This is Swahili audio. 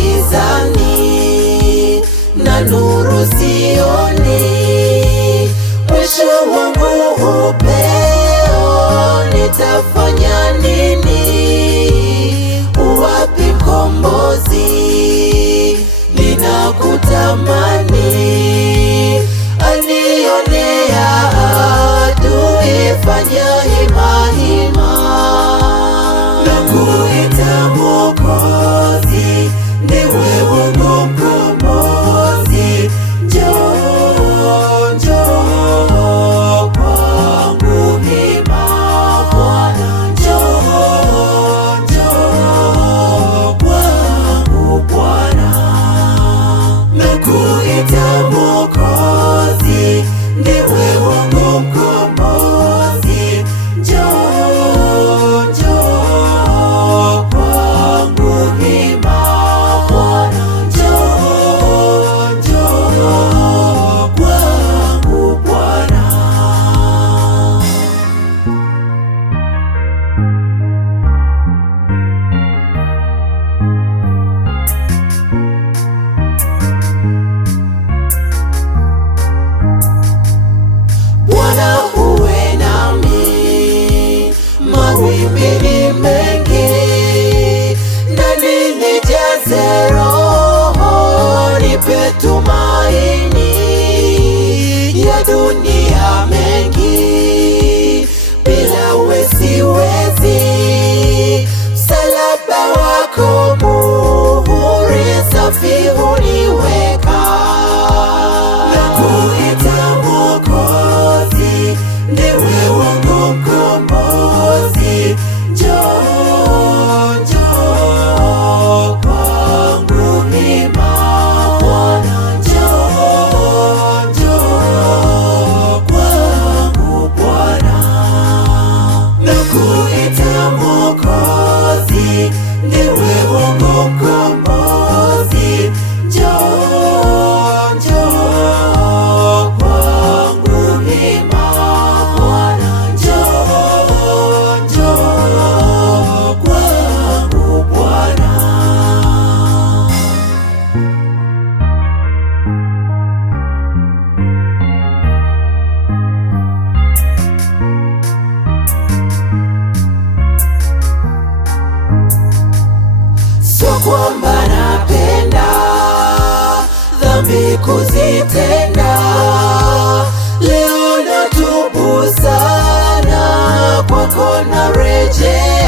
gizani na nuru sioni, mwisho wangu upeo, nitafanya nini? Uwapi mkombozi? Ninakutamani, anionea adui, fanya hima hima. Nakuita Mwokozi, ndiwe wangu mkombozi. Njoo, njoo kwangu hima Bwana, njoo, njoo kwangu Bwana. Nakuita Mwokozi, ndiwe wangu mkombozi. Njoo, njoo kwangu hima Bwana, njoo, njoo kwangu Bwana. Bwana uwe nami, mawimbi ni mengi, ndani nijaze Roho, nipe tumaini ya dunia mengi, bila wewe siwezi. Msalaba wako muhuri safi uniweka. Nakuita Mwokozi, ndiwe wangu mkombozi. Njoo, njoo kwangu hima Bwana, njoo, njoo kwangu Bwana. Nakuita Mwokozi, ndiwe wangu mkombozi. Njoo, njoo kwangu hima Bwana, njoo, njoo kwangu Bwana. Sio kwamba napenda dhambi kuzitenda, leo natubu sana, kwako narejea.